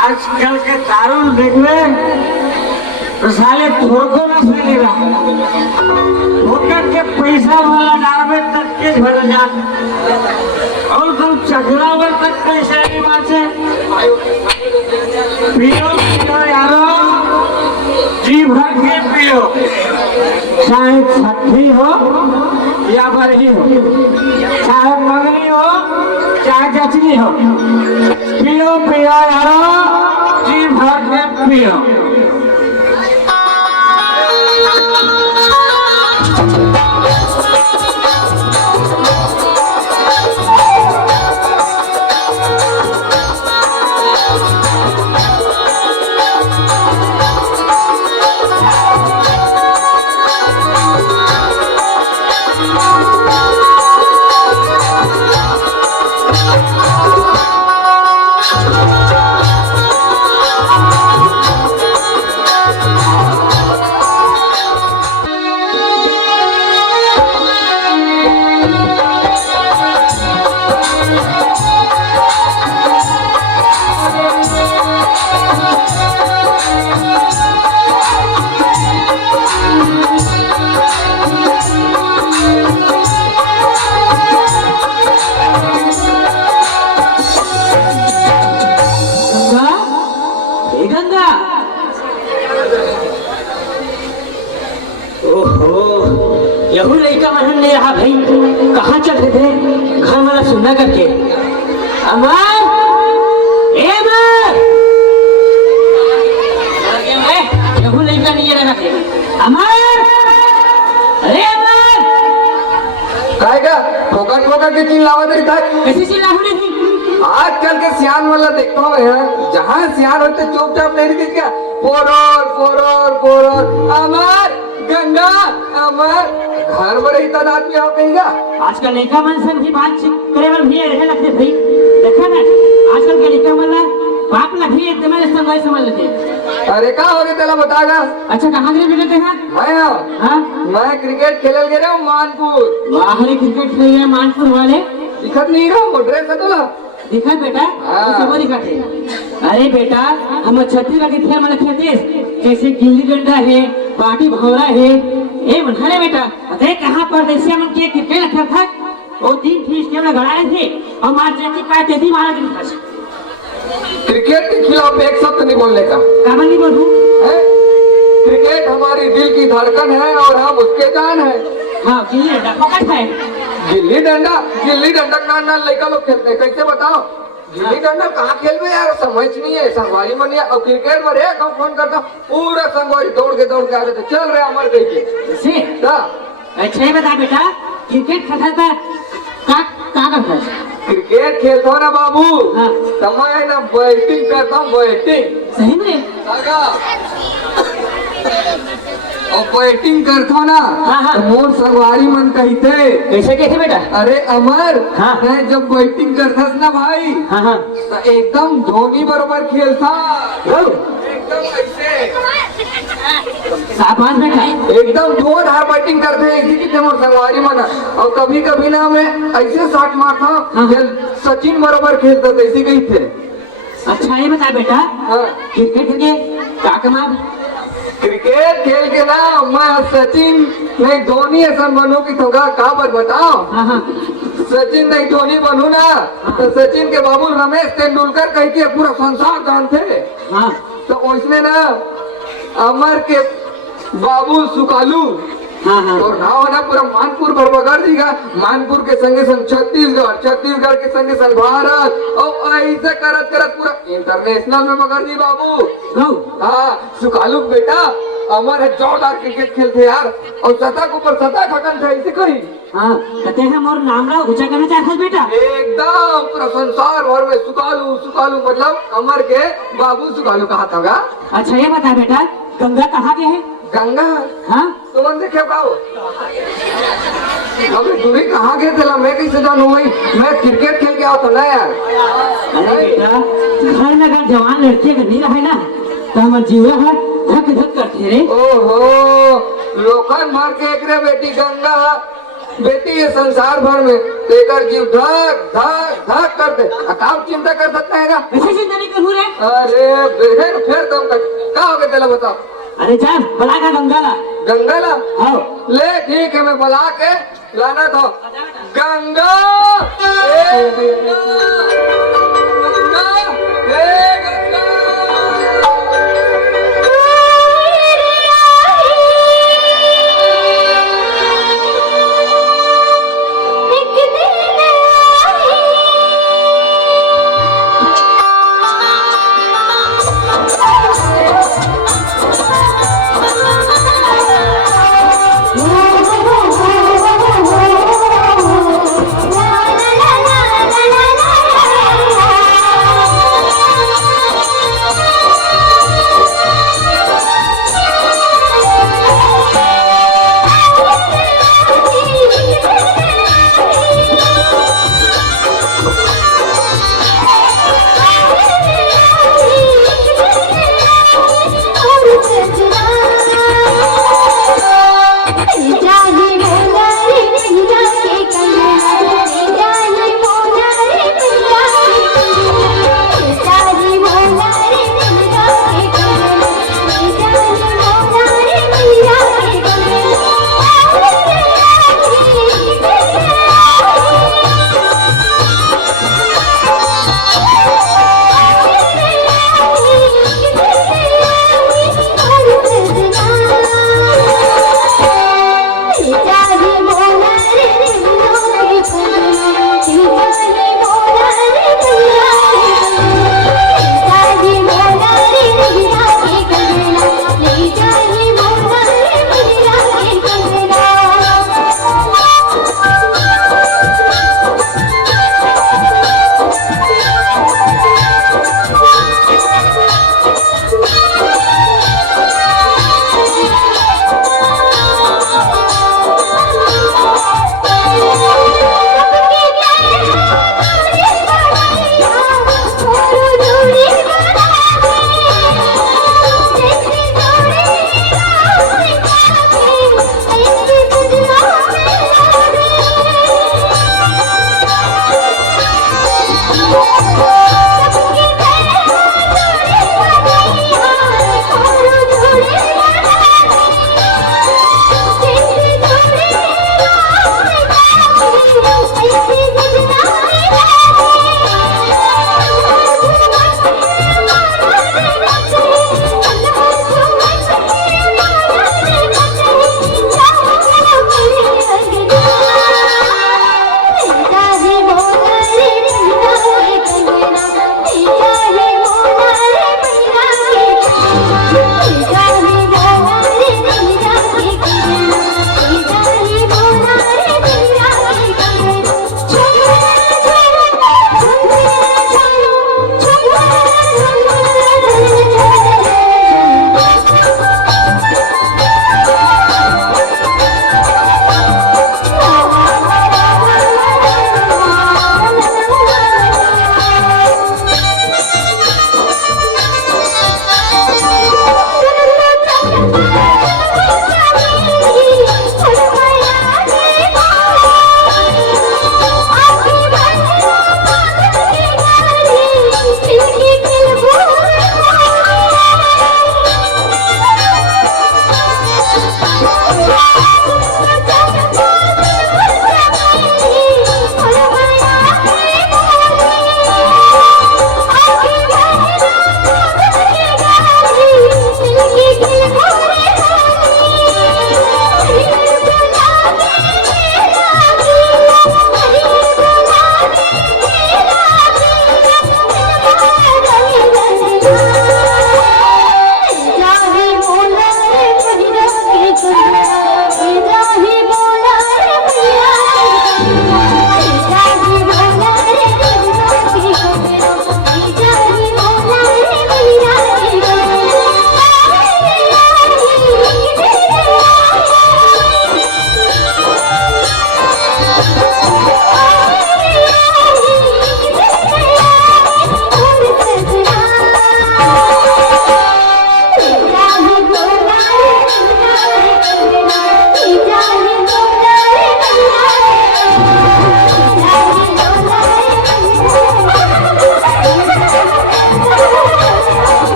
आजकल के दारू देखले तो साले थोड़को ना मिलेगा होकर के पैसा वाला डाल में तक के भर जात और तुम चकरावर तक पैसा नहीं बाचे पियो पियो यारो जी भर के पियो चाहे छठी हो या बरही हो चाहे मंगनी हो चाहे जचनी हो पियो पियो यारो जी भर के पियो यहू लड़का मन ने रहा भाई कहाँ चल रहे थे घर वाला सुनना करके अमर ए अमर यहू लड़का नहीं रहा थे अमर अरे अमर काय का ठोकर ठोकर के चिल्लावा दे था कैसे चिल्ला रही थी आजकल के सियान वाला देखता हूँ यहाँ जहाँ सियान होते चुपचाप नहीं दिखे क्या पोरोर पोरोर पोरोर अमर गंगा अमर घर में रही तादाद में हो कहेगा आजकल लड़का मन से भी बात करे वाला भी रहे लगते भाई देखा ना आजकल के लड़का वाला बाप ला भी एकदम संग समझ लेते अरे का हो गया तेला बतागा अच्छा कहाँ गए मिलते हैं मैं मैं क्रिकेट खेलल गए रहा हूँ मानपुर बाहरी क्रिकेट खेल रहे मानपुर वाले दिखत नहीं रहा मोटरे कतला दिखा बेटा सब दिखा थे अरे बेटा हम छत्तीसगढ़ के खेल मतलब खेलते जैसे गिल्ली डंडा है बाटी भौरा है ए मनहरे बेटा अरे कहाँ पर देसी मन के क्रिकेट खेल था वो तीन फीस के हमने गड़ाए थे और मार जाती पाए तेजी मारा दिन था क्रिकेट के खिलाफ एक शब्द नहीं बोलने का कामन नहीं बोलूं क्रिकेट हमारी दिल की धड़कन है और हम उसके जान है हाँ गिल्ली डंडा पकड़ है गिल्ली डंडा ना लड़का लोग खेलते हैं कैसे बताओ गिल्ली डंडा कहाँ खेलवे यार समझ नहीं है संगवारी मन और क्रिकेट में रे कब फोन करता पूरा संगवारी दौड़ के आ रहे थे चल रहे अमर गई से अच्छा ही बता बेटा क्रिकेट खेलता था का करता क्रिकेट खेलता हूँ ना बाबू हाँ। तो मैं ना बैटिंग करता हूँ बैटिंग सही में और बैटिंग करता हूँ ना हाँ। तो मोर संगवारी मन कहते कैसे कैसे बेटा अरे अमर हाँ। मैं जब बैटिंग करता ना भाई हाँ हाँ तो एकदम धोनी बरोबर खेलता एकदम ऐसे शाबाश बेटा एकदम जोरदार बैटिंग करते हैं इसी की मोर संगवारी मन और कभी कभी ना मैं ऐसे शॉट मारता हाँ। सचिन बरोबर खेलता था इसी कही थे अच्छा ये बता बेटा हाँ। क्रिकेट खेल के क्या कमा क्रिकेट खेल के ना मैं सचिन नहीं धोनी ऐसा बनू की थोड़ा का बात बताओ हाँ हाँ सचिन नहीं धोनी बनू ना तो सचिन के बाबू रमेश तेंदुलकर कह के पूरा संसार जानते हाँ तो उसने ना अमर के बाबू सुकालू हाँ हाँ और नाव ना पूरा मानपुर बरबगर दीगा मानपुर के संगे संग छत्तीसगढ़ के संगे संग भारत और ऐसे करत करत पूरा इंटरनेशनल में बगर दी बाबू हाँ सुकालू बेटा अमर है जोरदार क्रिकेट खेलते यार और सतह के ऊपर सतह खकन थे ऐसे कही हाँ कहते हैं मोर नाम रा ऊंचा करना चाहते बेटा एकदम पूरा संसार भर में सुकालू मतलब अमर के बाबू सुकालू कहा था अच्छा ये बता बेटा गंगा कहाँ के है गंगा हाँ तुम देखे पाओ अबे दूरी कहाँ गए थे मैं कैसे जानू भाई मैं क्रिकेट खेल के आओ तो ना यार अरे बेटा घर में अगर जवान लड़के का नहीं रहे ना तो हमारे जीवा है धक धक करते रे ओहो लोखन भर के एक रे बेटी गंगा बेटी ये संसार भर में तेकर जीव धक धक धक करते अकाउ चिंता कर सकता है ऐसे चिंता नहीं करूँ रे अरे फिर तुम का हो गया तेला बताओ। अरे जा बड़ा का गंगाला गंगाला आओ ले ठीक है मैं बुला के लाना था। Ganga Ganga Ganga La la la la la la la la.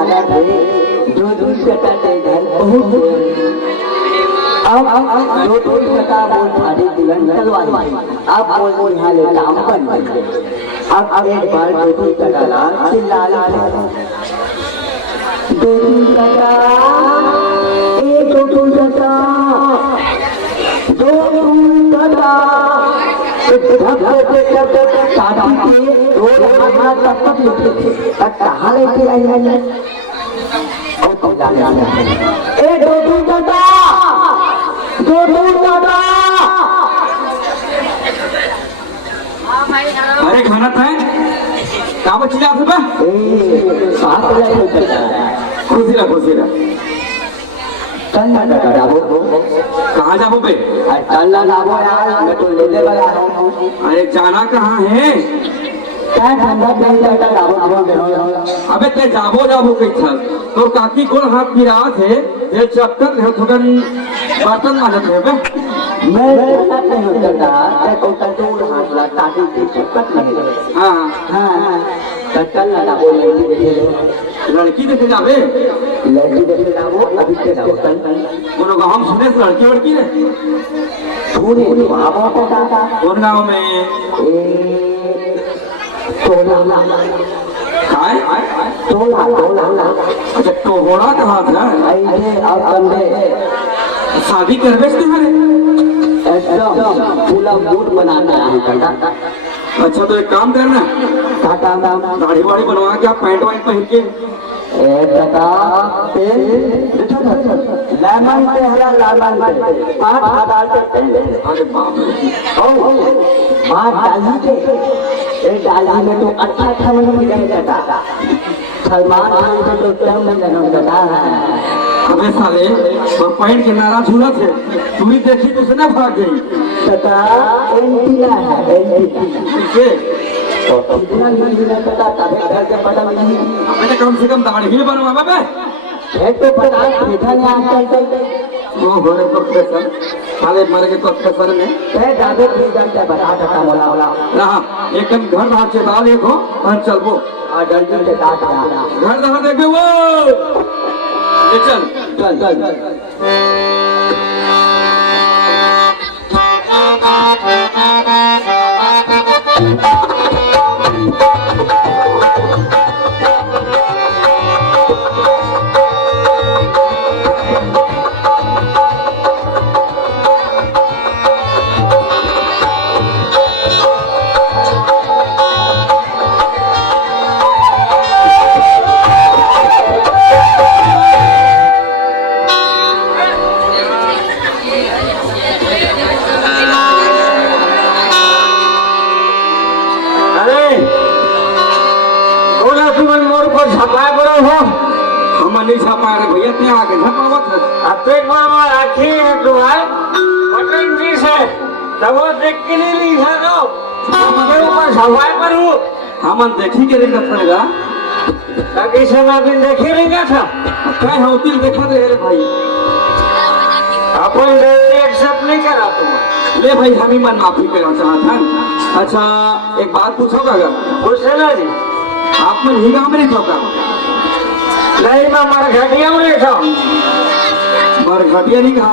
लाना थे जो दूध कटाते घर बहुत अब जो दूध कटा बोल फाड़ी दुल्हन चलवाई अब बोल यहाँ ले काम बन गए अब एक बार जो दूध कटाना चिल्ला दो दूध कटा एक दो दूध कटा दो दूध कटा कहाँ लेके आई है दो दूध दादा दो दूध दादा अरे खाना था का बची आप बा खुशी रहा कहाँ जाबो बे अरे जाना कहाँ है अबे ते जाबो कई था तो काकी कोल हाथ की रात है ये चक्कर है थोड़ा बर्तन माजत है बे हाँ लड़की देखे जाबे अभी कोनो गाँव हम सुने लड़की वड़की रे कौन गाँव में अच्छा टोहरा कहाँ था शादी करवे पूरा मूड बनाना है अच्छा तो एक काम करना दाढ़ी वाड़ी बनवा के आप पैंट वाइंट पहन के लेमन से हरा लेमन से 5,000 अरे बाप रे डाली के डाली में तो अच्छा महीने कटा सलमान खान का तो क्या महीना है अबे साले तो पैंट के नारा झूला थे तू ही देखी तो उसने भाग गई कटा एंटीना है एंटीना कितना महीना कटा तबे घर के पता नहीं अबे कम से कम दाढ़ी ही बनवा बे एक तो पता बैठा नहीं आजकल वो हो रहे प्रोफेसर साले मर के प्रोफेसर में ते जादे भी जानता बता कटा बोला रहा एकदम घर बाहर से डाल देखो और चलबो और जल्दी से काट घर बाहर देखे वो ये चल हम नहीं छापा रहे भैया ते आके छपावत है अब तो एक बार मैं आखी है तुम्हारे पटन जी से तब वो देख के नहीं लिखा दो मैं ऊपर सफाई पर हूँ हमन देखी के रेंगा पड़ेगा ताकि समय भी देखे रहेगा था क्या होती देखा दे रे भाई अपन गलती एक्सेप्ट नहीं करा तुम्हारे ले भाई हम ही मन माफी करना चाहता था अच्छा एक बात पूछोगा अगर पूछे ना जी आप में ही गाँव में नहीं ठोका नहीं मैं मरघटिया में नहीं था मरघटिया नहीं कहा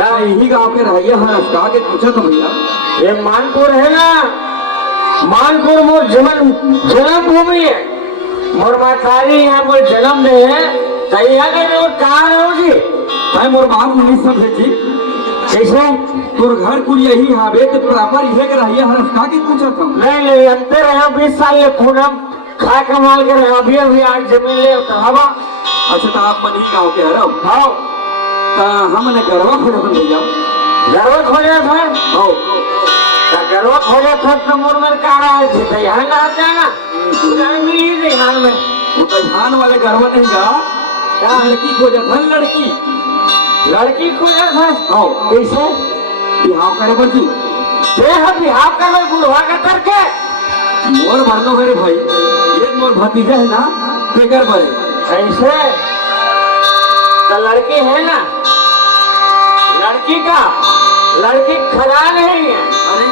था यही गाँव के रहिया है कहा के पूछा था भैया ये मानपुर है ना मानपुर मोर जन्म भूमि है मोर मातारी है मोर जन्म दे है तैयार है वो कहाँ रहो जी भाई मोर बाप नहीं सब है जी कैसे तोर घर कुल यही हावे तो बराबर यह के रहिया है कहा के पूछा था नहीं अंतर है 20 साल ले पूनम खा कमाल के रहे अभी आज जमीन ले हवा अच्छा तो आप मन ही गाँव के हरो हाँ तो हमने गरवा खोले बन भैया गरवा खोले था हो गरवा खोले था तो मोर में कह रहा है दयान ना जाना नहीं दयान में वो तो धान वाले गरवा नहीं गा लड़की खोजा था लड़की खोजा था हो कैसे बिहाव करे बची बिहाव कर बुढ़वा का करके मोर भरनो मेरे भाई ये मोर भतीजा है ना बेकर भरे ऐसे तो लड़की है ना लड़की खड़ा नहीं है अरे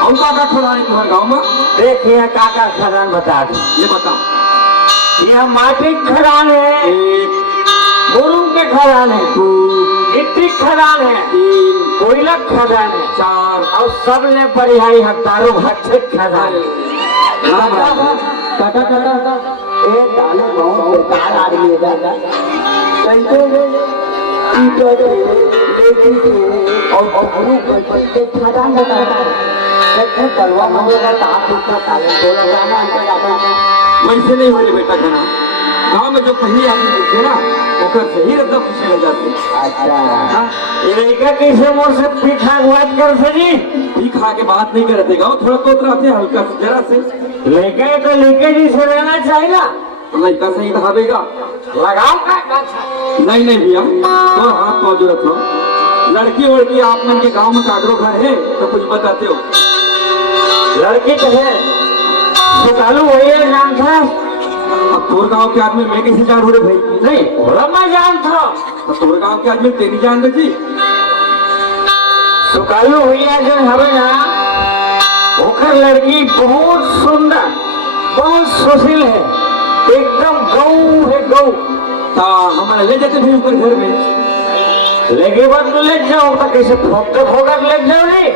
हम काका खड़ा है तुम्हारे गाँव में देखिए काका खदान बता दो ये बताओ यह माटी खदान है, गुरु के खदान है, गिट्टी खदान है, कोयला खदान है, 4 और सब ले परिहाई हतारो हच्छे खदान है। टाटा टाटा ए डाले बहुत बेकार आदमी है दादा कैसे ईटो देखी और गुरु के खदान बताता है तलवा मंगेगा ताप उठा ताले बोला रामा अंकल आपने वैसे नहीं होने बेटा खाना गांव में जो पहली आदमी मिलते ना ओकर से ही रद्दा खुशे हो जाते। अच्छा ये लड़का कैसे मोर से पीठा बात कर सजी भी खा के बात नहीं करते गाँव थोड़ा तो रहते हल्का से जरा से लड़का तो लड़के जी से रहना चाहिए ना, लड़का सही दहावेगा लगाओ का नहीं नहीं भैया तो हाथ तो जरूरत हो लड़की वड़की आप मन के गांव में कागरो घर है तो कुछ बताते हो। लड़की तो है सुकालू वही है नाम था। अब तोर गांव के आदमी मैं कैसे जान रे भाई नहीं बोला मैं जान था तो तोर गांव के आदमी तेरी जान रखी सुकालू भैया जो हवे ना ओकर लड़की बहुत सुंदर बहुत सुशील है, एकदम गौ है गौ। ता हमारे ले जाते भाई ऊपर घर में लेके बाद तो ले जाओ तो कैसे फोकते फोकर ले जाओ नहीं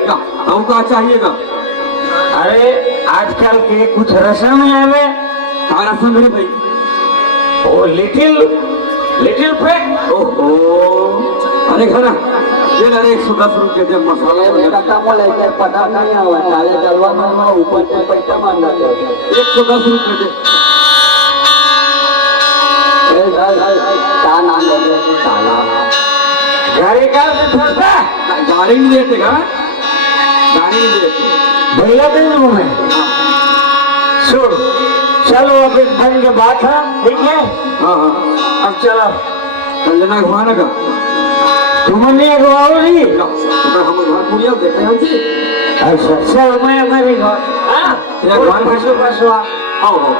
हम का चाहिएगा। अरे आजकल के कुछ रस्म है हमें तारा संग रे भाई ओ लिटिल फेक ओहो अरे घर ये अरे 110 रुपए दे मसाला है का काम लेकर पता नहीं हुआ ताले तलवा में ऊपर से पैसा मांग रहा है 110 रुपए दे क्या नाम है ताला गाड़ी का से फंसता गाड़ी नहीं देते का गाड़ी नहीं देते भैया दे दूं मैं सुन चलो अब इस बन के बात है ठीक है। हाँ हाँ अब चलो कल्याण घुमाने का तुमने अगवाओ नहीं तो हम घर पुड़िया देखे हैं जी अच्छा चल मैं हमारे घर हाँ तेरा घर पैसों पैसों आओ आओ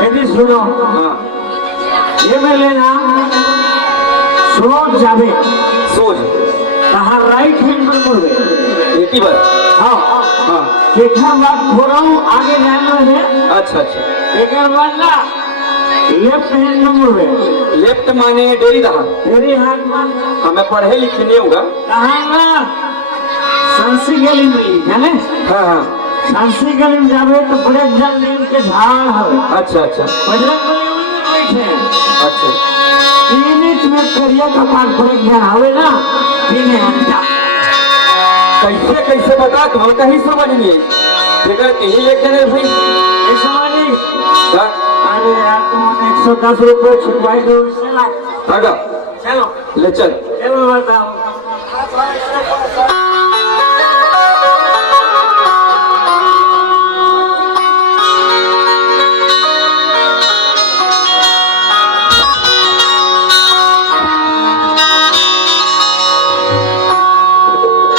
यदि सुनो हाँ ये मैं लेना सोच जावे सोच कहा राइट हैंड पर मुड़वे एक ही बार हाँ हाँ देखा बात हो रहा हूँ आगे जाना है अच्छा अच्छा एक बार ना लेफ्ट हैंड पर मुड़वे लेफ्ट माने डेरी दहा तेरी हाथ में हमें पढ़े लिखे नहीं होगा। कहा ना संसी गली में जाने हाँ हाँ संसी गली में जावे तो बड़े जल नीम के झाड़ हवे अच्छा अच्छा बजरंग बली में बैठे अच्छा 3 इंच में करिया कपाल बड़े ज्ञान हवे ना 3 घंटा कैसे कैसे बता तुम्हें कहीं समझ नहीं आई बेटा यही लेके नहीं भाई ऐसा नहीं हाँ अरे यार तुमने 110 रुपए छुटवाई दो इससे ला आगा चलो ले चल चलो बताओ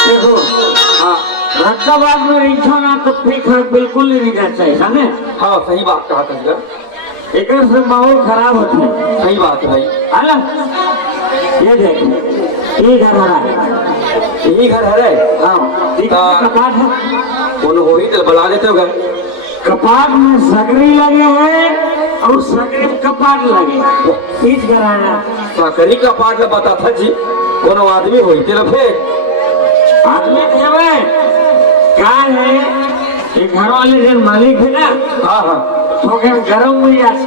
देखो हाँ रद्दाबाद में रिक्शा ना तो ठीक है बिल्कुल नहीं रहना चाहिए जाने हाँ सही बात कहा था जरा एक से माहौल खराब होता है सही बात है भाई है ना। ये देख ये घर हरा है यही घर है रे हाँ ठीक है कपाट है कौन हो ही तो बुला देते हो घर कपाट में सकरी लगे हैं और सकरी में कपाट लगे इस घर आना साकरी का पाठ में बता था जी कोनो आदमी हो ही तेरा फेंक आदमी थे क्या है ये घर वाले जो मालिक है ना हाँ हाँ तो क्या गरम हुई जाती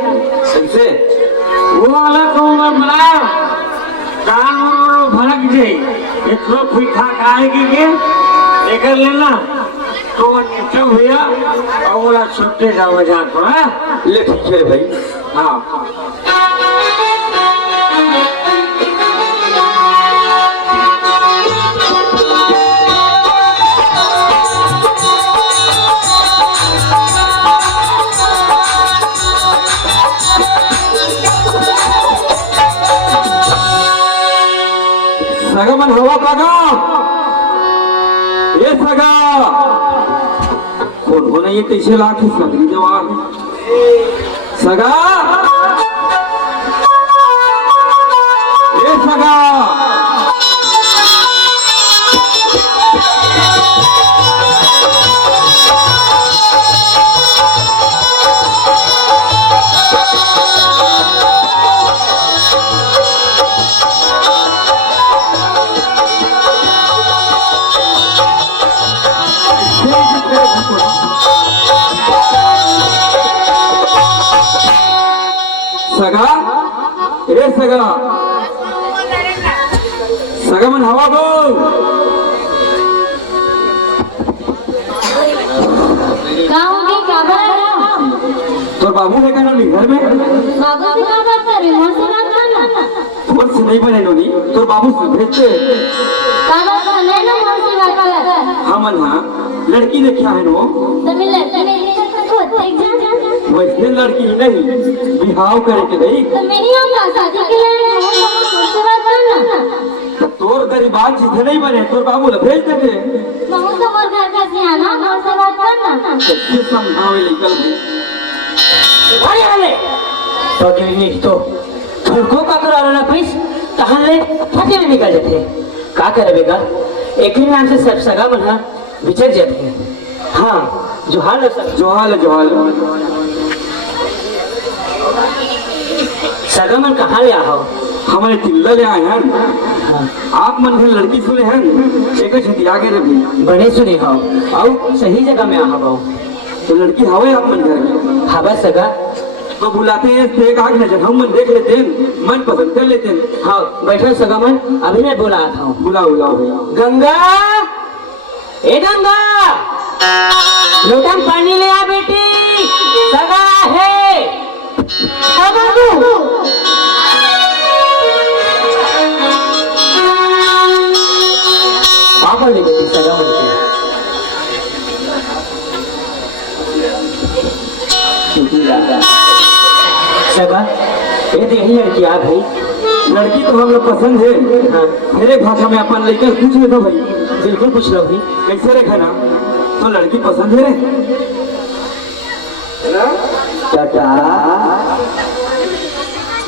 कैसे वो वाला तो मैं बना कान और भड़क जाए इतना फीखा खाए के लेकर लेना तो वो नीचे हुआ और बोला छुट्टे जाओ जान पर ले ठीक है भाई हाँ सगमन हवा का गाँव ये सगा कौन होना ये कैसे लाठी सगरी जवान सगा ये सगा सगा ए सगा सगा मन हवा गो गाँव क्या तो बाबू है क्या नोनी घर में बाबू से क्या बात कर रहे हो? से बात करना फोन से नहीं बने नोनी तो बाबू से भेजते क्या बात कर रहे हो? मोर से बात कर हाँ मन हाँ लड़की ने क्या है नो तो मैं लड़की नहीं देख जा वैसे लड़की ही नहीं बिहाव करे के नहीं तो मेरी हम शादी के लिए मोर से बात करना तोर गरीबान जिसे नहीं बने तोर बाबू ने भेज देते बहुत तो मोर घर का सियाना मोर से बात करना कैसे समझावे निकल गए तो नहीं तो थोड़को का करा रहा पैस तहले फटे में निकल जाते का करे बेगा एक ही नाम से सब सगा बना बिछड़ जाते हैं हाँ जोहाल जोहाल जोहाल सगा मन कहाँ ले आओ हमारे तिल्ला ले आए हैं आप मन घर लड़की सुने हैं एक छती आगे रखी बड़े सुने हो और सही जगह में आ आओ तो लड़की हवे आप मन घर में हवा सगा तो बुलाते हैं देख आग नजर हम मन देख लेते हैं मन पसंद कर लेते हैं हाँ बैठो सगा मन अभी मैं बुला आता हूँ बुलाओ बुलाओ भैया गंगा ए गंगा लोटा में पानी ले आ बेटी सगा है पापा ले बेटी सगा मन के सगा ये तो यही लड़की आ भाई लड़की तो हम लोग पसंद है हाँ मेरे भाषा में अपन लेकर पूछ ले तो भाई बिल्कुल पूछ लो भाई कैसे रखा ना तो लड़की पसंद है टाटा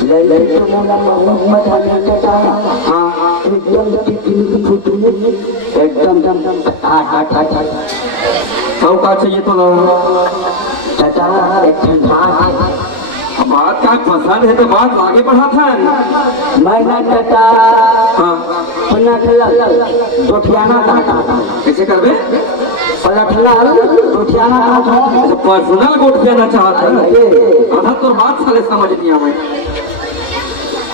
लड़की मोहम्मद हनी टाटा हाँ एकदम सब का चाहिए तो ना टाटा एक बात का पसंद है तो बात आगे बढ़ाता है मैं टाटा हाँ दोठियाना कैसे कर बे पलटला दोठियाना पर्सनल गोट देना चाहता है आधा तो बात साले समझ नहीं आवे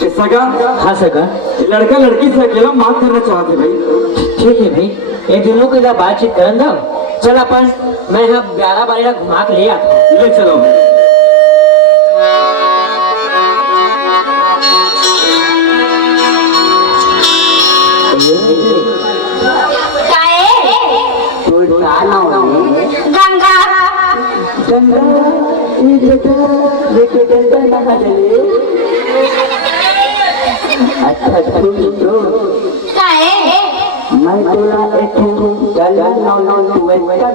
ये सगा हाँ सगा ये लड़का लड़की से अकेला बात करना चाहते भाई ठीक है भाई ये दोनों को जब बातचीत करन दो चल अपन मैं यहाँ 11-12 घुमा के ले आता हूँ ले चलो गंगा अच्छा काहे मैं बोला एक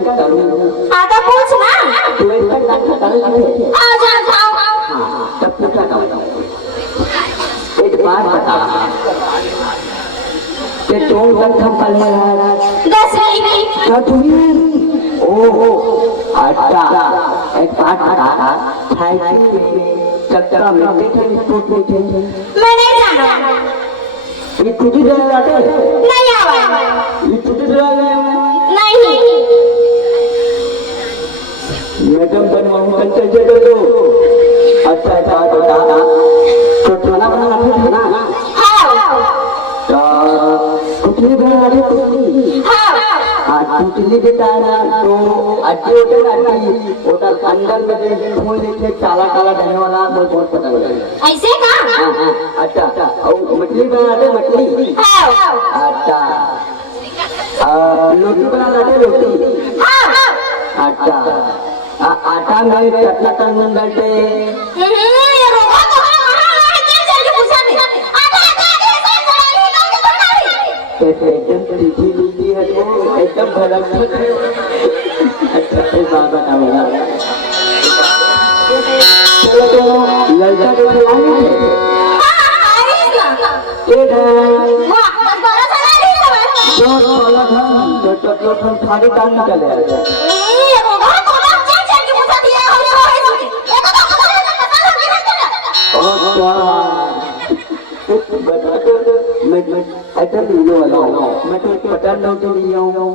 करूँ आधा पूछ ना आ जा जाओ तब पूछा एक बात बता कि तुम कब पढ़ने रहा 10वीं ओहो अच्छा एक बात बता चक्कर में मैं नहीं जाना ये छुट्टी दे रहे नहीं आवा ये छुट्टी दे रहे नहीं मैडम बन मोहम्मद से दे दो अच्छा अच्छा बता तो खाना बनाना ठीक है ना हाँ कुछ नहीं बना रहे हाँ टूटली देता है ना तो अच्छी होटल आती होटल अंदर में जो फूल देखे काला काला रहने वाला वो बहुत पता लगा ऐसे का अच्छा और मछली बनाते मछली हाँ अच्छा रोटी बनाते रोटी हाँ अच्छा आटा में चटना तंगन बैठे ये रोगा तो हाँ हाँ क्या जल्दी पूछा नहीं आधा आधा आधा एकदम तीखी मीठी है तो एकदम भरम अच्छा फिर बाबा ना बोला चलो तो लड़का के खिलाएंगे जो खाने टाइम निकले मैं ऐसा लीलो वाला हूँ मैं तो पटन लो तो लिया हूँ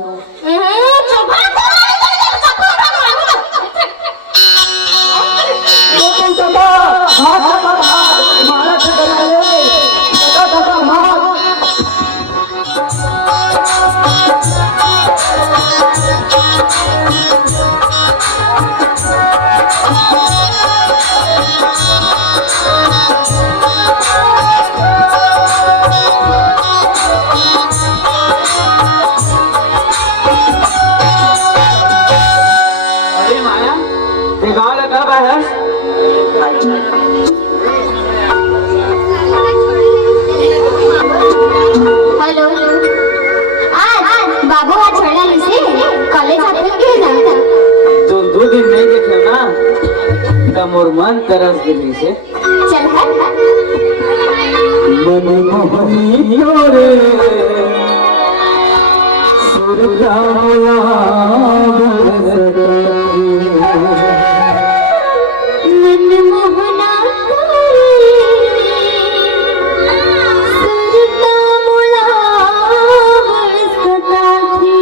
हेलो आज बाबू आज छोड़ना नहीं कॉलेज आते क्यों ना तो 2 दिन नहीं देखे ना तब मोर मन तरस गई से चल मन मोहनी रे सुरगा मोला मन मोहना सुरता मुला बरसता थी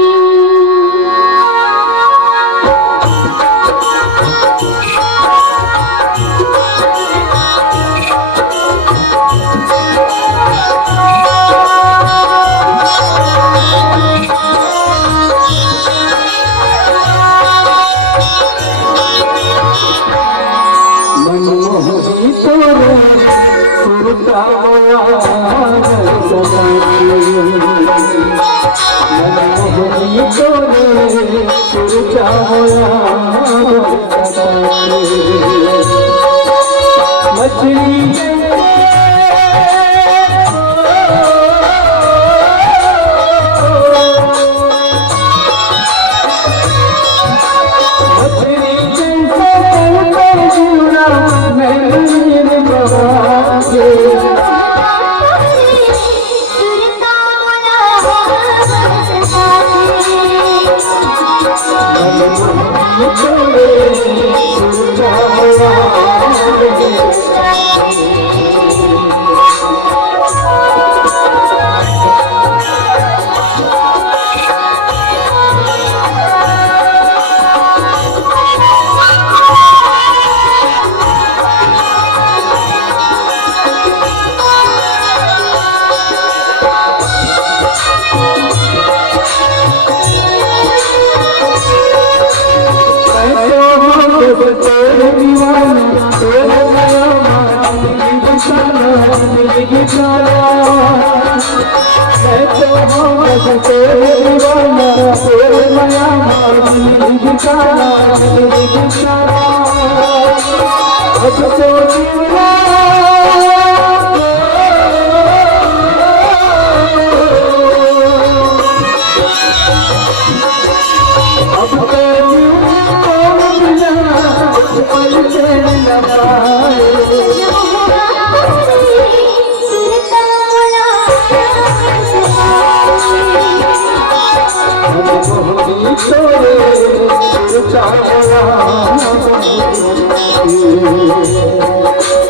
Thank you.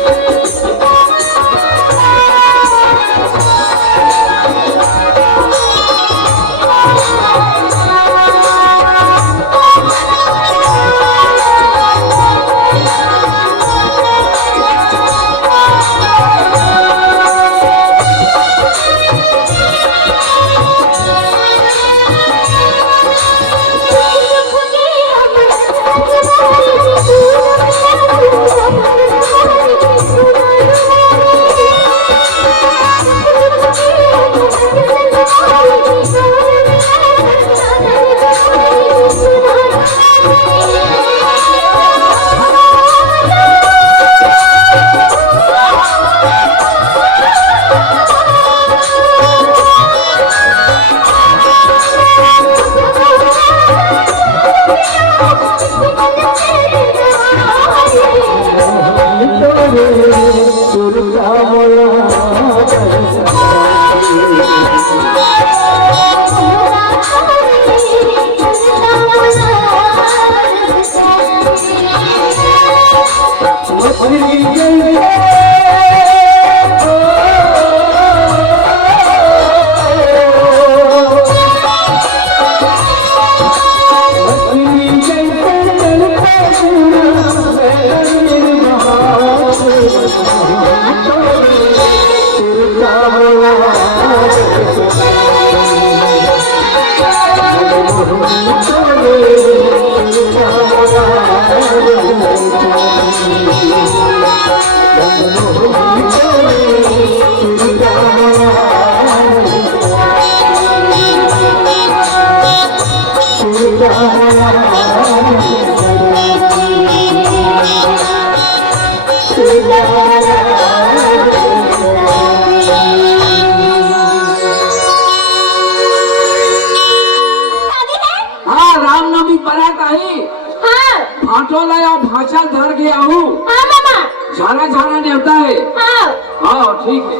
चल धर के आऊं। हाँ मामा। जाना जाना न्योता है। हाँ। हाँ ठीक है।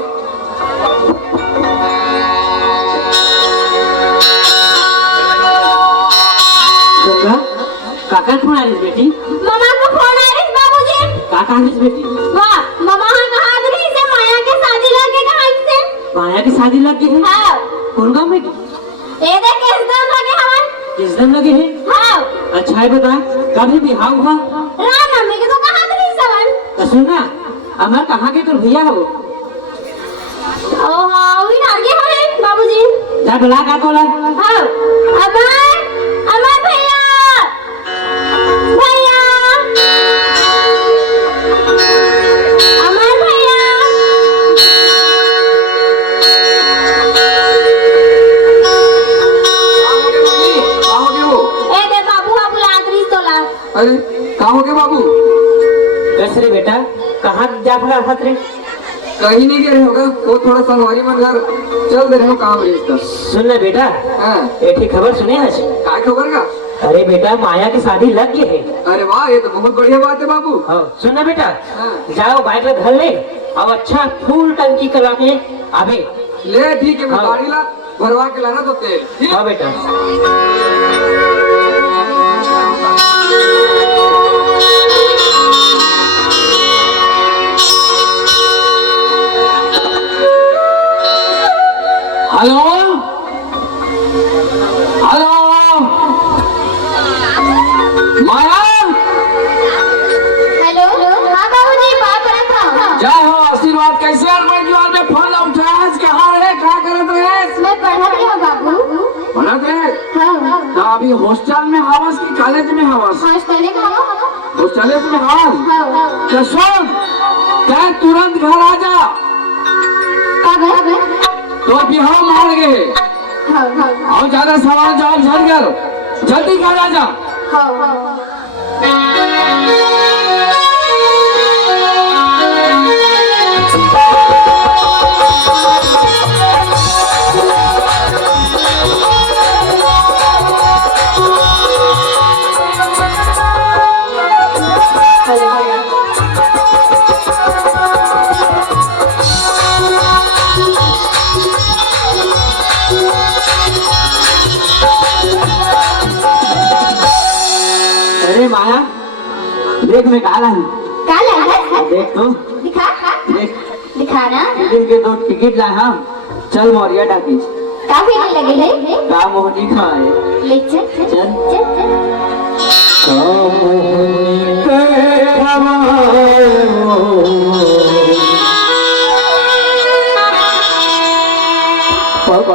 गंगा काका फोन आ रही बेटी। मामा को फोन आ रही बाबूजी। काका आ रही बेटी। वाह मामा हाँ कहा रही से माया के शादी लगे कहाँ से? माया की शादी लग गई है। हाँ। कौन गाँव बेटी? ये देख किस दाम लगे हवन? किस दिन लगे है? हाँ। अच्छा है बता कभी बिहार हुआ? राम मम्मी के तो कहा रही सवन? तो सुनना अमर कहाँ के तो भैया हो? ओ हाँ वही ना आगे हवन बाबूजी। जा बुला का बोला। हाँ। अमर अमर भैया भैया अमर भैया। कहाँ हो गए वो? ए दे बाबू बाबू लातरी तोला। अरे कहाँ हो गए बाबू? कैसे रे बेटा कहाँ जा पड़ा हाथ रे? कहीं नहीं गए होगा, वो थोड़ा संगवारी मन घर चल दे रहे हो काम रेस्ता। सुन ले बेटा हाँ एक ही खबर सुने आज। क्या खबर का? अरे बेटा माया की शादी लग गई है। अरे वाह ये तो बहुत बढ़िया बात है बाबू। हाँ सुन ना बेटा हाँ। जाओ बाइक में धर ले और अच्छा फुल टंकी करवा के आवे। ले ठीक है मैं हाँ। गाड़ी ला भरवा के लाना तो तेल ठीक? हाँ बेटा। हेलो हेलो माया हेलो हाँ बाबूजी बाप रखा। जय हो आशीर्वाद। कैसे अरमान जी आपने फोन ना उठाया है? कहाँ रहे क्या करत रहे? मैं पढ़त हूँ बाबू। पढ़त रहे? हाँ। तो अभी हॉस्टल में हवस की कॉलेज में हवस? हॉस्टल में खाओ। हॉस्टल में हवस। हाँ। तो सुन क्या तुरंत घर आ जा। कब है? तो बिहार मार गए हाँ। और ज्यादा सवाल जवाब झड़ गया। जल्दी घर आ जा। हाँ। अरे माया देख मैं काला हूँ। काला है? देख तो दिखा देख दिखाना। फिल्म के 2 टिकट लाया चल मौर्या टाकीज। काफी नहीं लगे है? का मोहनी खाए ले चल चल चल। चल। बना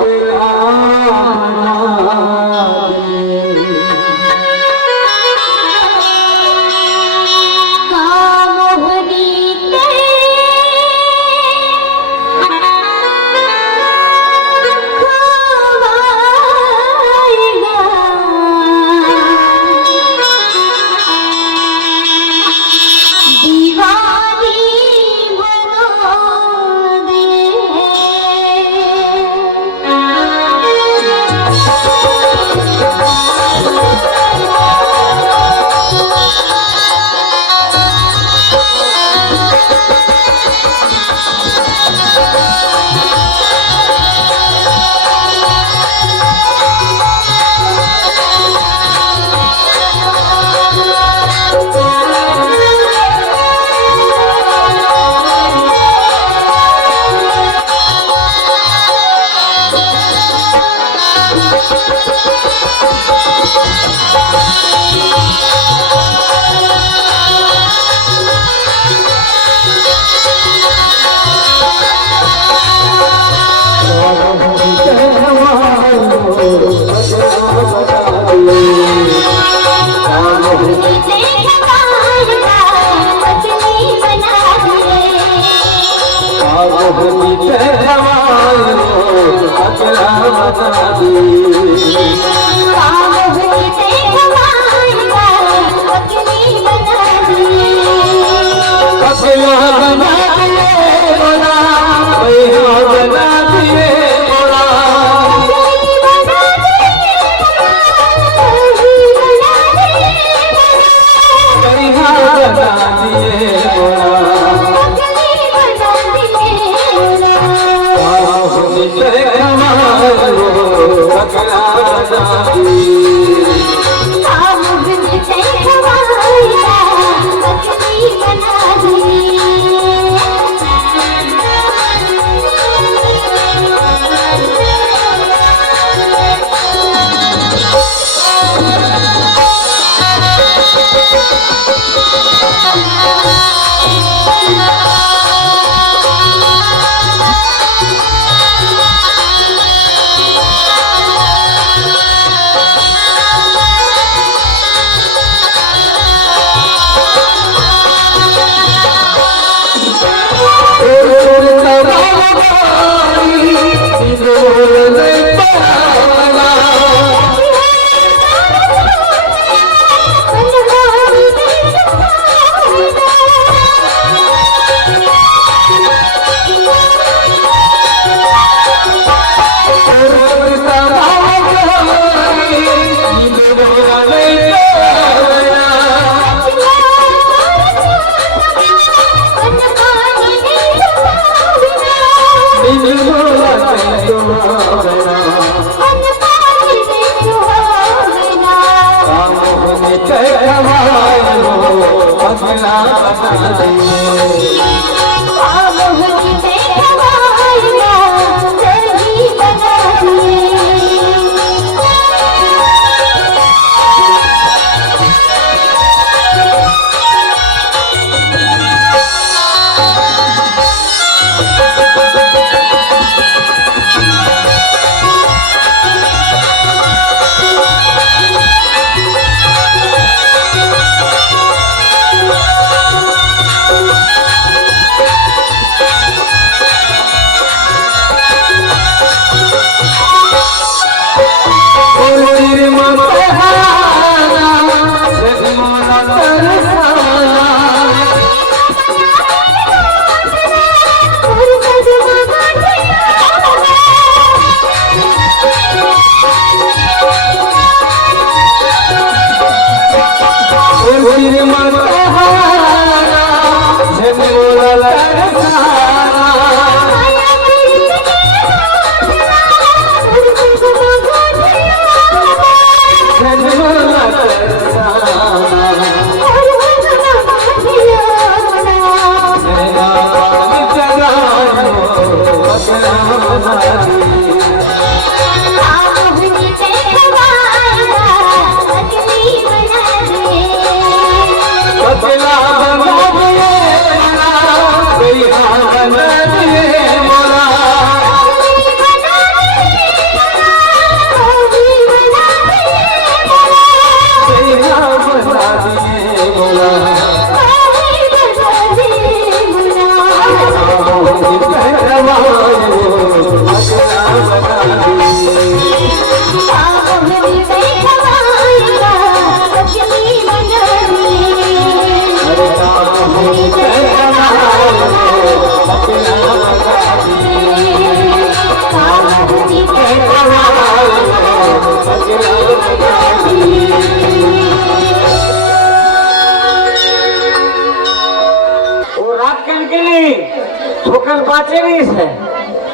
ठोकर बाचे नहीं से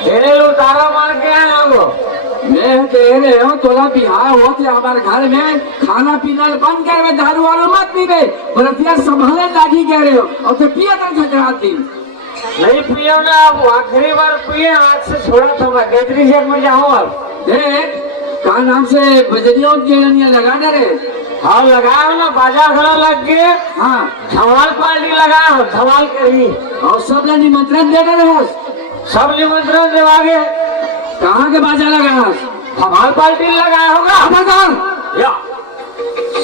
तेरे लो तारा मार के आया हो। मैं कह रहे हूँ तोला बिहार होते हमारे घर में खाना पीना बंद कर में दारू वालों मत पी गए बरतिया संभाले लागी कह रहे हो और तो पिया तक झगड़ाती नहीं पियो ना अब आखिरी बार पिए आज से छोड़ा था मैं गजरी शेख में जाऊँ अब देख का नाम से बजरियों के लगा दे रे। हाँ लगाओ ना बाजा खड़ा लग गए। हाँ धमाल पार्टी लगाओ धमाल करी और सब लोग निमंत्रण दे रहे सब निमंत्रण देवागे। कहाँ के बाजा लगा धमाल पार्टी लगाया होगा या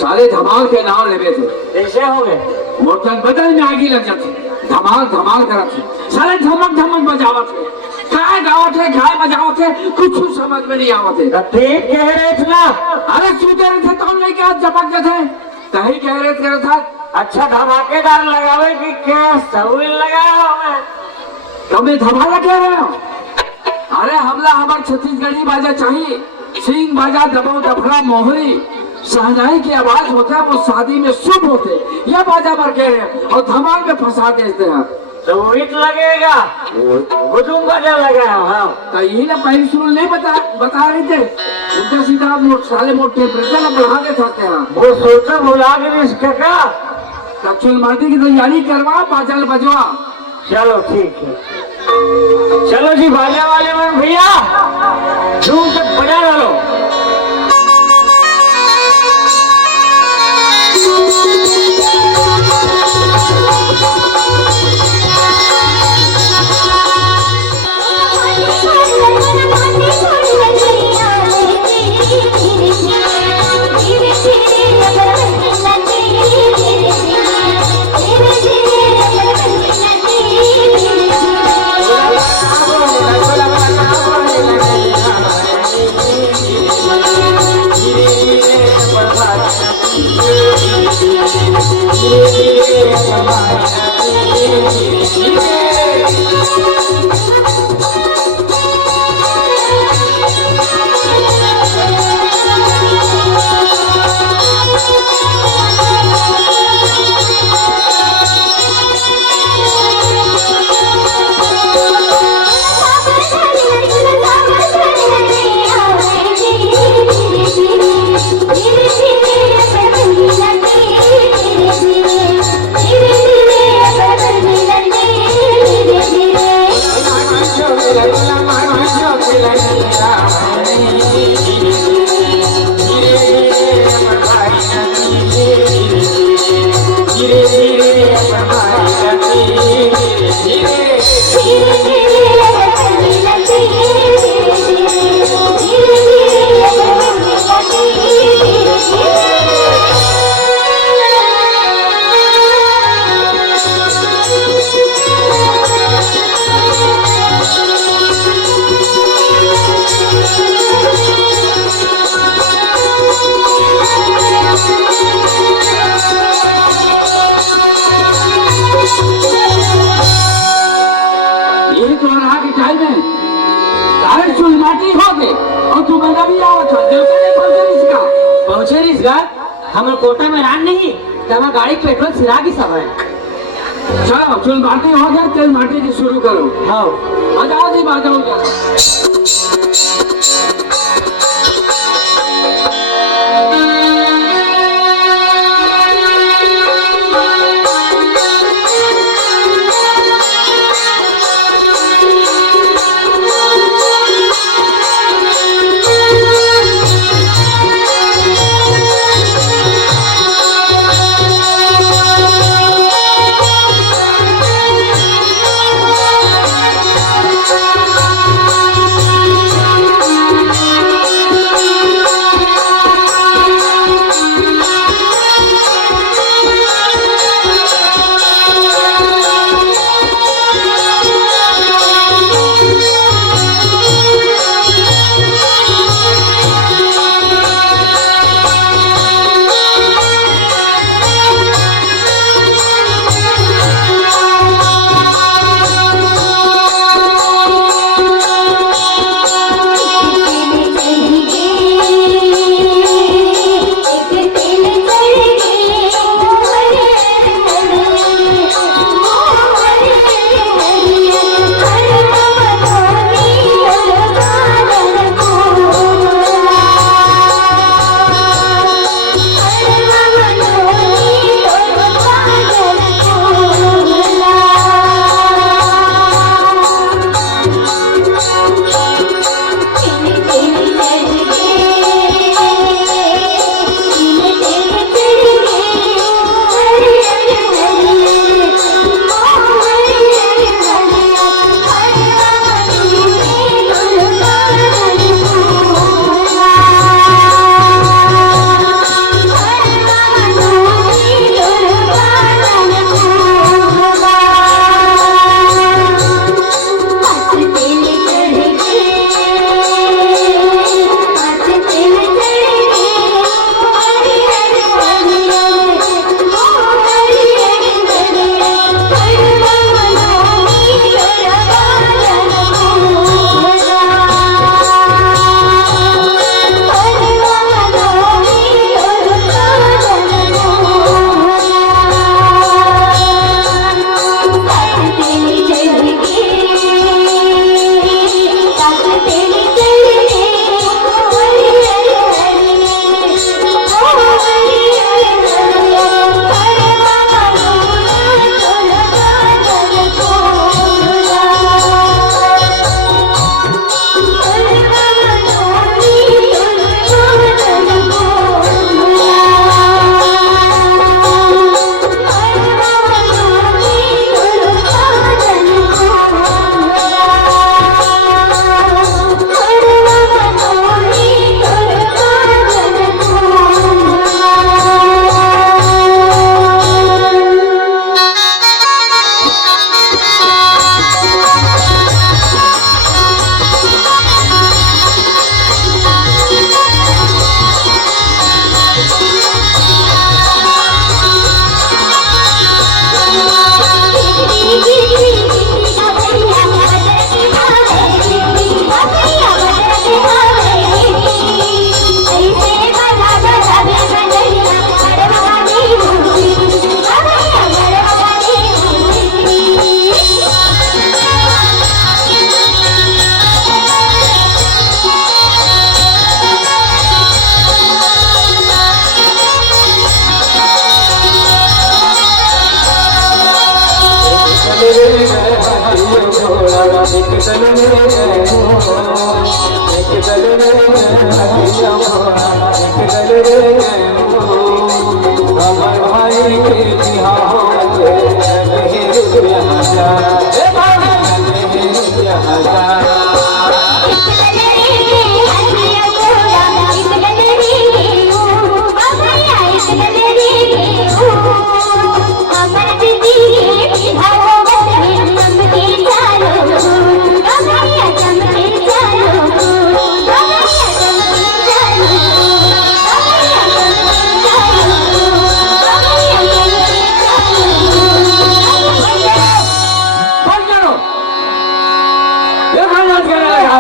सारे धमाल के नाम लेवे थे कैसे हो गए मोटन बदल में आगे लग जाती धमाल धमाल करत थे सारे धमक धमक बजावत थे काय गावत है काय बजावत है कुछ समझ में नहीं आवत है। ठीक कह रहे थे ना अरे सूते रहे थे तो नहीं क्या चपक थे कहीं कह रहे था अच्छा धमाकेदार लगावे कि क्या सहुल लगाया हमें तुम्हें धमाला कह रहे हो। अरे हमला हमारे छत्तीसगढ़ी बाजा चाहिए सिंह बाजा दबो डफड़ा मोहरी सहनाई की आवाज होता है वो शादी में शुभ होते यह बाजा पर कह रहे हैं और धमाल में फंसा देते हैं। तो ईट लगेगा गुदुम बाजा लगाया हाँ तो यही ना पहले शुरू नहीं बता रहे थे उल्टा सीधा साले मोट टेम्परेचर ना बढ़ा के थकते हैं। वो सोचा बुला के इसका का कच्चुल मारने की तैयारी करवा बाजा बजवा। चलो ठीक है चलो जी बाजा वाले में भैया धूम तक बजा डालो। पहुंचे रिश्गा हमारे कोटा में रान नहीं तब गाड़ी पेट्रोल सिरा की सब है। चलो चुल माटी हो गया तेल माटी की शुरू करो। हाँ बजाओ जी बजाओ।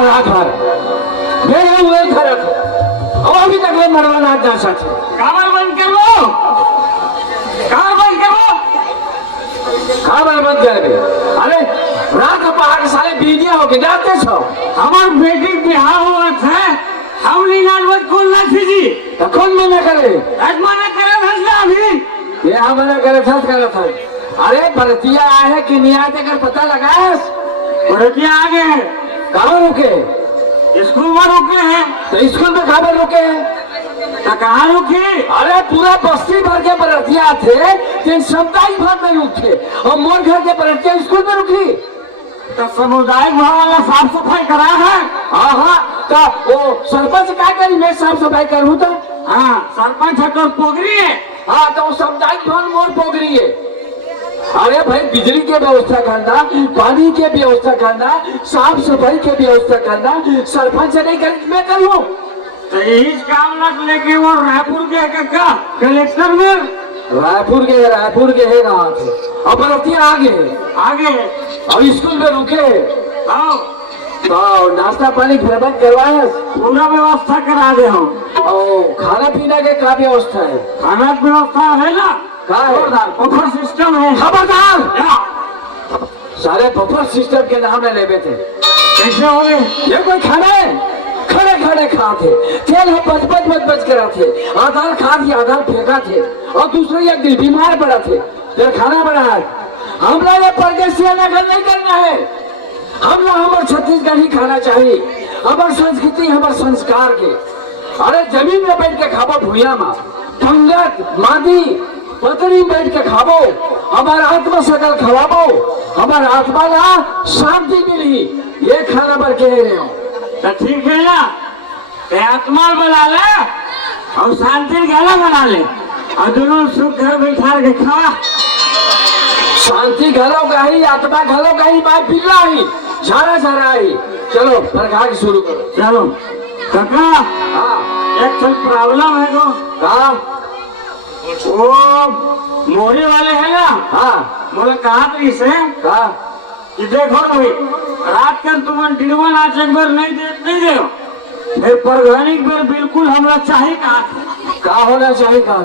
रात भर मेरे हुए खड़ा था अब अभी तक मैं मरवाना जा सकते काबर बंद करो, काबर बंद करो। खाबर बंद कर दे। अरे रात पहाड़ साले बीदिया हो के जाते छो हमार बेटी बिहार हुआ था, हम निकाल कौन ना थी तो कौन मना करे मना करे भसला अभी ये हम मना करे फंस कर था। अरे भरतिया आए है कि नहीं आए कर पता लगा है भरतिया आ गए हैं, कहाँ रुके स्कूल में रुके हैं। तो स्कूल में खाबर रुके हैं तो कहाँ रुके? अरे पूरा बस्ती भर के बरतिया थे तीन समुदाय भर में रुके और मोर घर के बरतिया स्कूल में रुकी तो सामुदायिक भवन वाला साफ सफाई करा है। हाँ तो वो सरपंच क्या करी मैं साफ सफाई करूँ तो हाँ सरपंच है तो पोखरी है। हाँ तो वो समुदायिक भवन मोर पोखरी है। अरे भाई बिजली के व्यवस्था करना, पानी के व्यवस्था करना, साफ सफाई के व्यवस्था करना सरपंच नहीं कर मैं करूँ तो यही काम न लेके वो रायपुर के का कलेक्टर में रायपुर के है कहाँ थे अब बरतिया आगे आगे अब स्कूल में रुके आओ तो नाश्ता पानी प्रबंध करवाए पूरा व्यवस्था करा दे हम। और खाना पीना के क्या व्यवस्था है खाना की व्यवस्था है ना, क्या है बफर सिस्टम है। खबरदार क्या? सारे बफर सिस्टम के नाम में लेवे थे कैसे हो गए? ये कोई खाना है खड़े खड़े खाते तेल हम बच करा थे आधार खा दिया आधार फेंका थे और दूसरे एक दिन बीमार पड़ा थे फिर खाना बना है। हम लोग ये परदेसिया नगर नहीं करना है, हम लोग हमारे छत्तीसगढ़ ही खाना चाहिए हमारे संस्कृति हमारे संस्कार के। अरे जमीन में बैठ के खाबो भूया में ठंगत मादी पतरी बैठ के खाबो हमारा आत्मा सकल खवाबो हमारा आत्मा ना शांति मिली ये खाना पर कह रहे हो तो ठीक है ना, ते आत्मा बना ले और शांति गाला बना ले और दोनों सुख घर बैठा के खा। शांति घरों का ही आत्मा घरों का ही बात पिल्ला ही झारा ही। चलो प्रकार शुरू करो। चलो काका हाँ एक चल प्रॉब्लम है को हाँ वो मोरी वाले है ना, हाँ बोले कहा तो इसे हाँ कि देखो भाई रात कर तुम डिलवा नाच एक बार नहीं दे फिर परगनिक बार बिल्कुल हमरा चाहिए क्या होना चाहिए कहा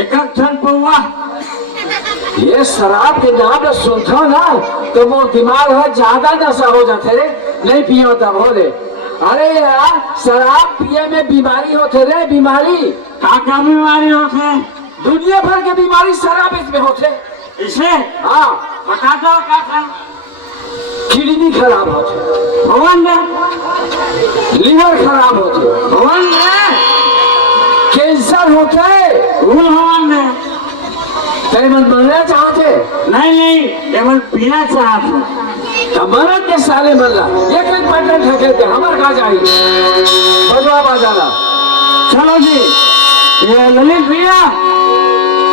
एक ठन पौवा। ये शराब के नाम पे सुनता ना तो मोर दिमाग है ज्यादा नशा हो जाते रे नहीं पियो तब हो रे। अरे यार शराब पिए में बीमारी होते रे बीमारी का बीमारी होते दुनिया भर के बीमारी शराब इसमें होते इसे हाँ बता दो क्या था किडनी खराब होते भगवान ने लीवर खराब होते भगवान ने कैंसर होते भगवान ने मन मरना चाहते नहीं केवल पीना चाहते मरद के साले मरला एक पैटर्न ठके थे हमारे कहा चाहिए बजवा बाजारा। चलो जी ये ललित भैया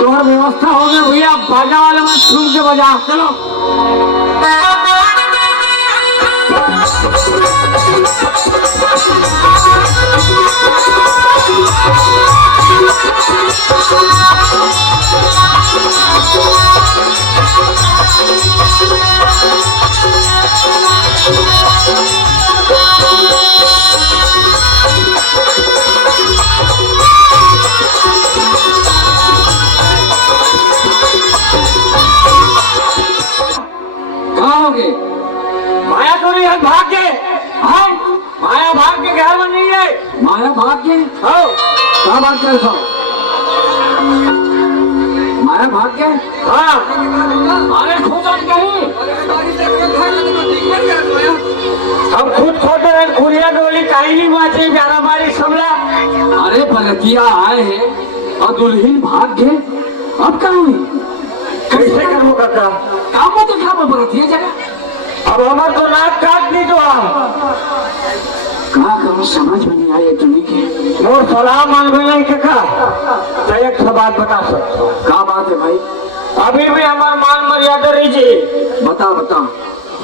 तुम्हारी व्यवस्था हो गई भैया बाजा वाले में छूम के बजा चलो। कहाँ होगे माया तो नहीं है भाग के हाँ? माया भाग के घर में नहीं है। माया भाग के हाँ क्या बात कर माया भाग के हाँ अरे खोजन कहीं हम खुद खोटे हैं खुरिया डोली काहिली माचे प्यारा मारी सबला। अरे बरतिया आए हैं और दुल्हन भाग गए, अब क्या हुई? कैसे करबो करता काम तो खा बरतिया जगह अब हमार तो नाक काट दी तो कहाँ करो समझ में नहीं आए तुम्हें के मोर सलाह मान नहीं का तो एक सब बात बता सकता। क्या बात है भाई? अभी भी हमार मान मर्यादा रही जी। बता बता।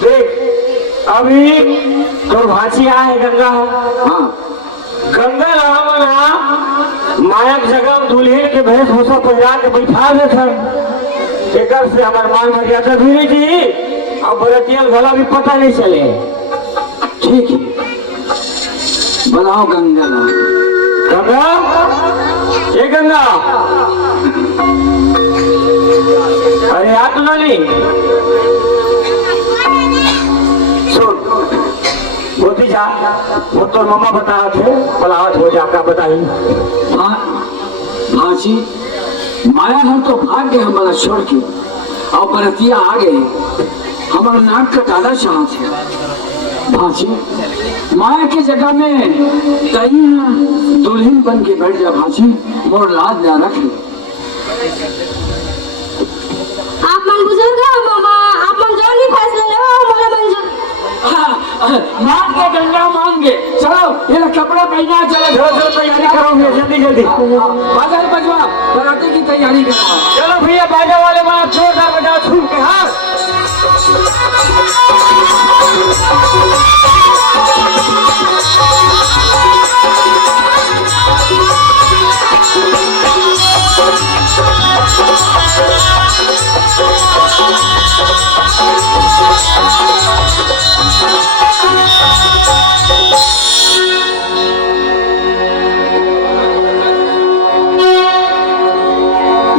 देख अभी तो भाषिया है गंगा है। हाँ गंगा रामना मायक जगह दुल्हन के वेशभूषा पहिरा के बैठा दे सर एक से हमार मान मर्यादा भी रही जी और बरतिया गला भी पता नहीं चले। ठीक है बताओ गंगा गंगा ये गंगा अरे याद तो नहीं सुन मोती जा वो तो मामा बता थे पलावत हो जाकर बताई। भाजी माया हम तो भाग गए हमारा छोड़ के और बरतिया आ गए हमारा नाक कटाना चाहते थे। भाजी माया की जगह में कहीं दुल्हन बन के बैठ जा भाजी मोर लाज ना रख ले। आप मन बुजुर्ग हो मामा, आप मन जो भी फैसला लो मोला मंजूर। मांग के गंगा मांगे चलो ये कपड़ा पहना चलो चलो तैयारी करो भैया जल्दी जल्दी बाजार बजवा बराती की तैयारी करो। चलो भैया बाजा वाले माँ जोरदार बजाओ छूट के हाथ।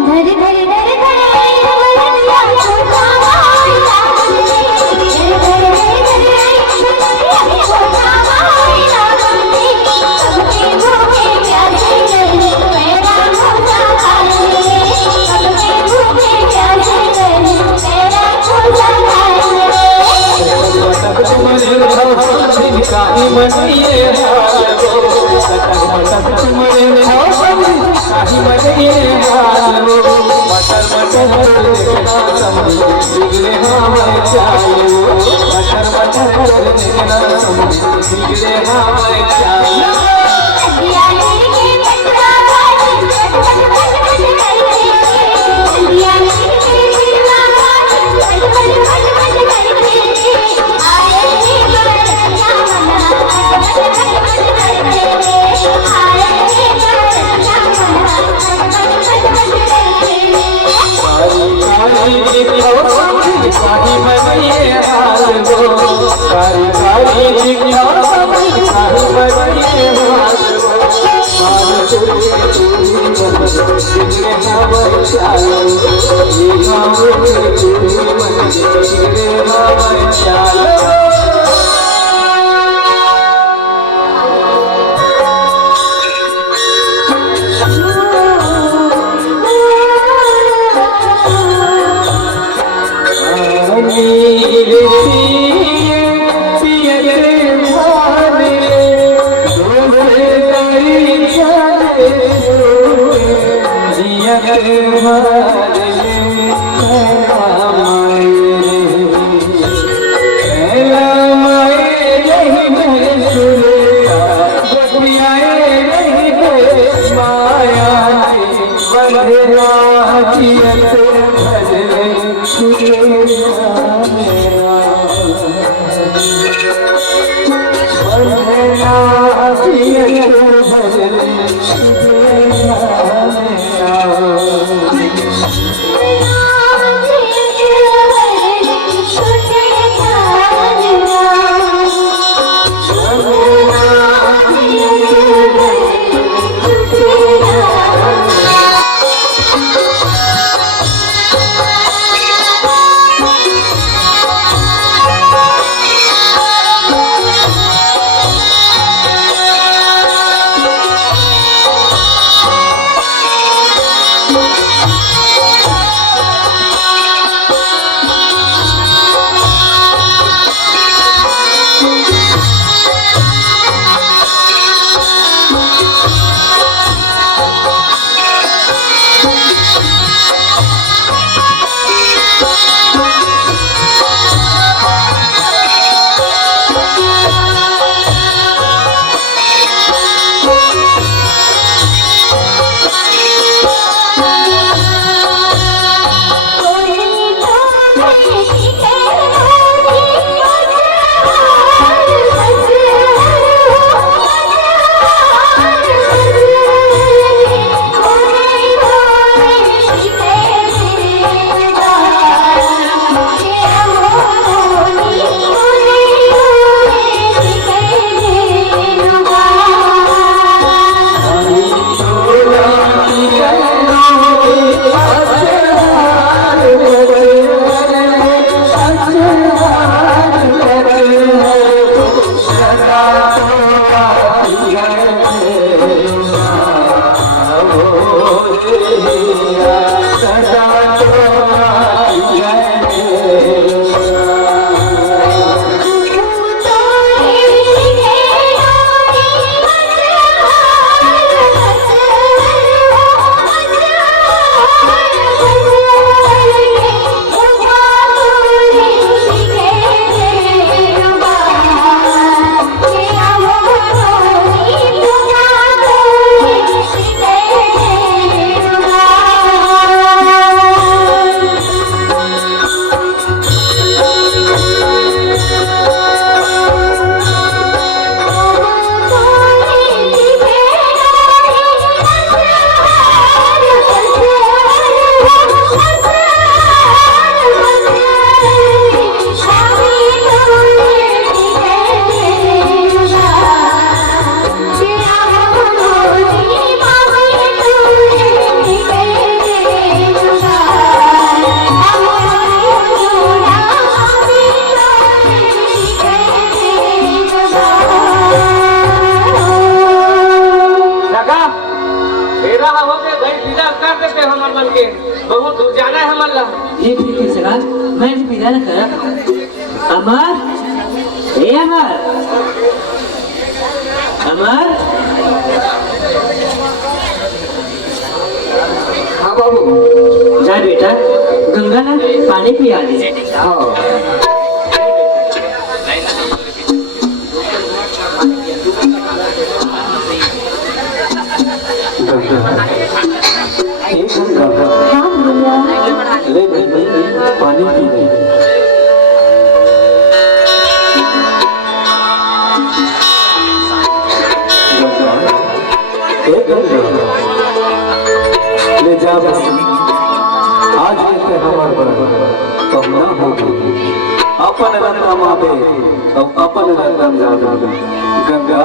धरे धरे धरे धरे बलदिया छोटा भाई लागल रे। धरे धरे धरे बलदिया छोटा भाई लागल रे। सबके भूखे प्यासे गए मेरा खोजा खाए रे। सबके भूखे प्यासे गए मेरा खोजा खाए रे। दिया लेके पटरा भाई पट पट पट पट कर रे। दिया लेके पटरा भाई पट पट पट पट कर रे। आए रे बरतिया मना पट पट पट पट कर रे। आए रे बरतिया मना पट पट पट पट कर रे। ला के बहुत दूर जाना है हमारा। ये ठीक है सगा, मैं इसे विदा न कर। अमर, ए अमर, अमर। हाँ बाबू। जा बेटा, गंगा ना पानी पिया दे। हाँ। ले पानी पी ले। ले जा आज ये हमार तब ना होगी अपन रंग कमाबे तब अपन रंग जाबे गंगा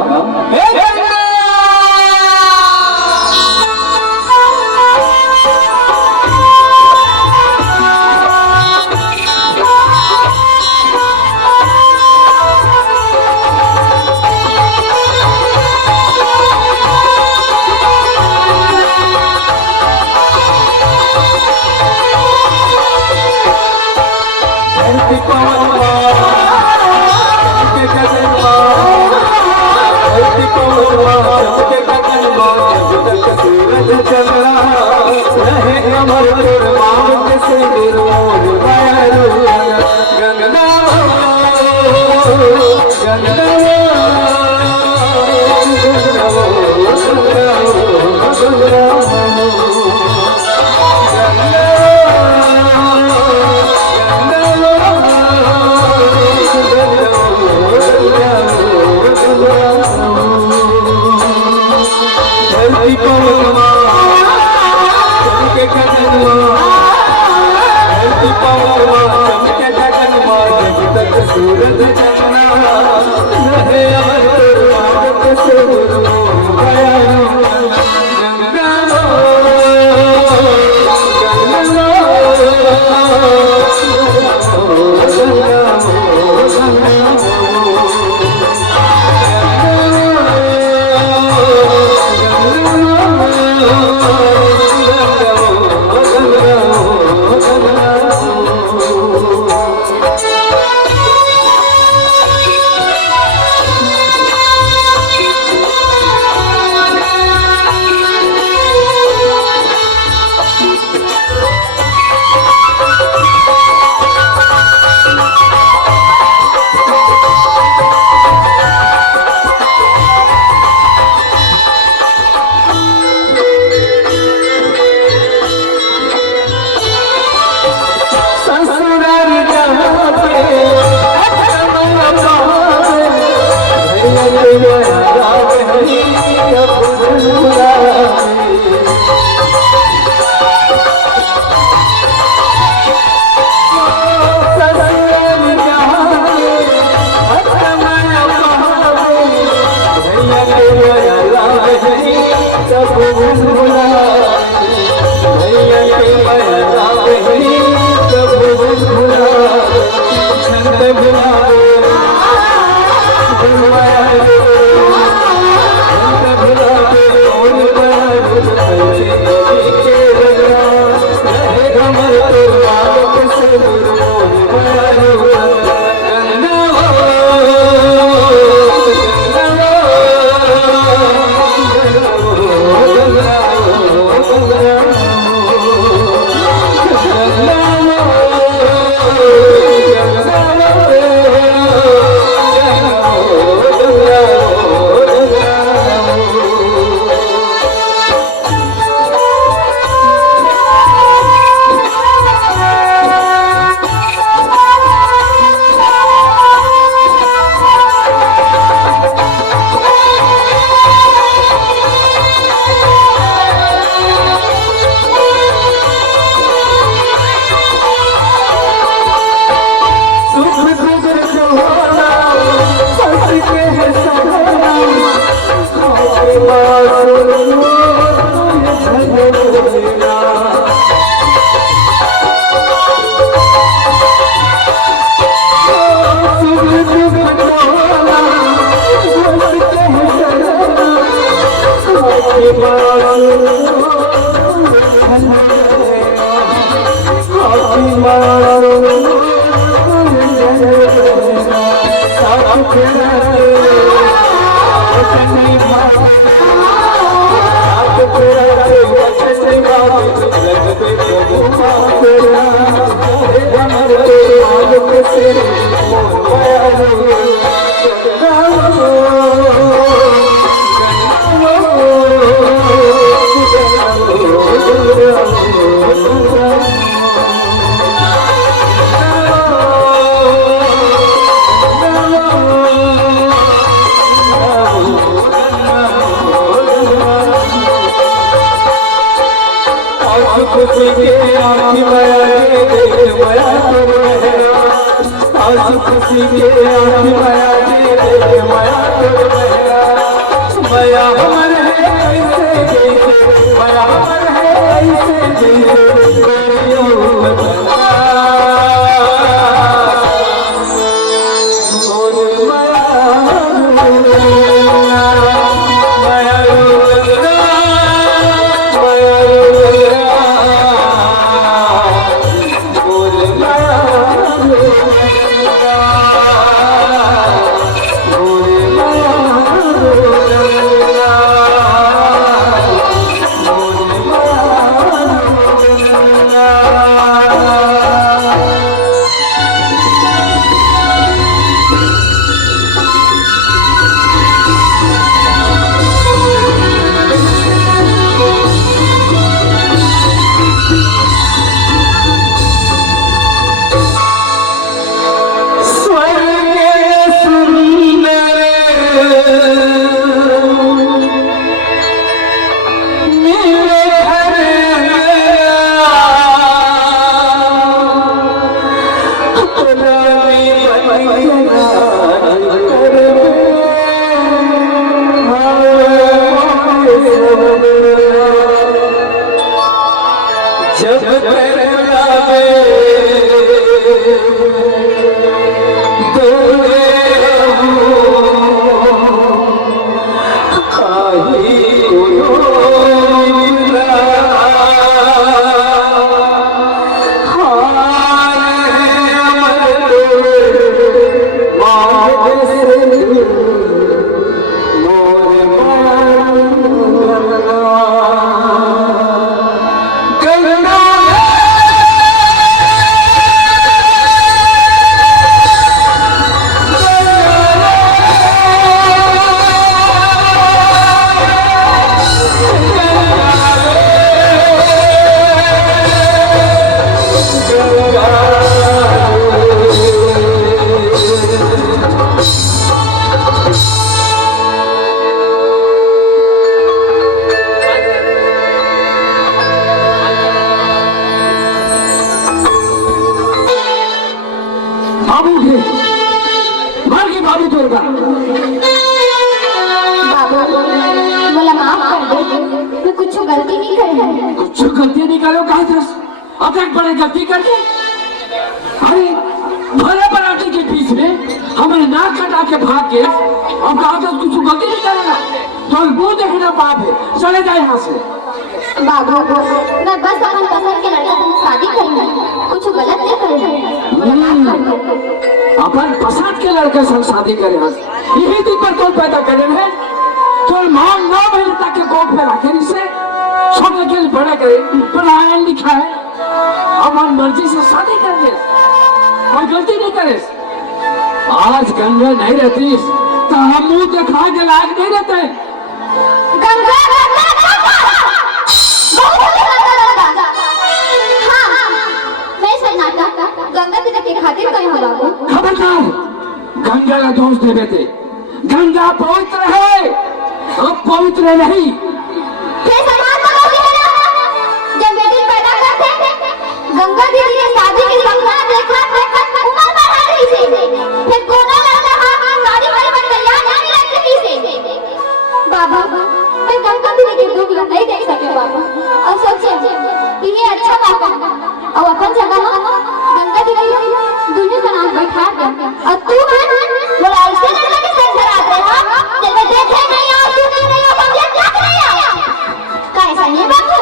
ऐसा नहीं बाबू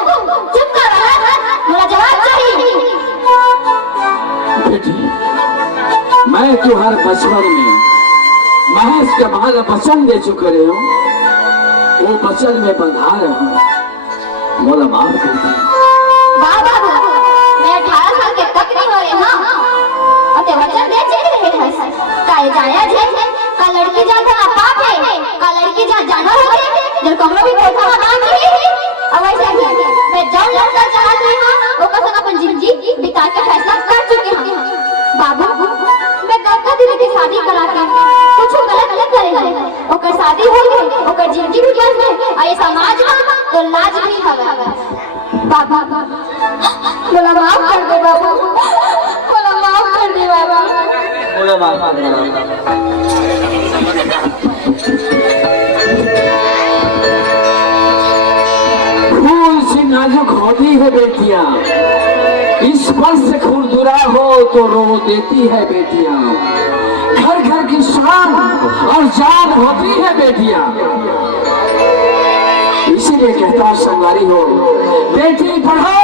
चुप कर, मुझे जवाब चाहिए। मैं तुम्हारे बचपन में महेश के भाग वचन दे चुके रहे हो, वो वचन में बंधा रहा हूँ, मोला माफ कर दे। बाबा मैं 18 साल के तक नहीं हो रहे हाँ और ते वचन दे चुके रहे हैं काय जाया जे का लड़की जा था पाप है का लड़की जा जानवर होते जब कमरो भी कोठा में बांध रही अब ऐसा ही मैं जब लड़का चाहती हूं वो का संग अपन जिंदगी बिता के फैसला कर चुके हैं बाबू मैं गंगा दीदी की शादी करा के कुछ गलत करेगा ओकर शादी हो गई ओकर जिंदगी भी बन गई और ये समाज में तो लाज भी हवे बाबा बोला माफ कर दे बाबू बोला माफ कर दे बाबा बोला माफ कर दे। फूल सी नाजुक होती है बेटियां, इस पर से खुरदुरा हो तो रो देती है बेटियां, घर घर की शान और जान होती है बेटियां। इसीलिए कहता हूं संगारी हो, बेटी पढ़ो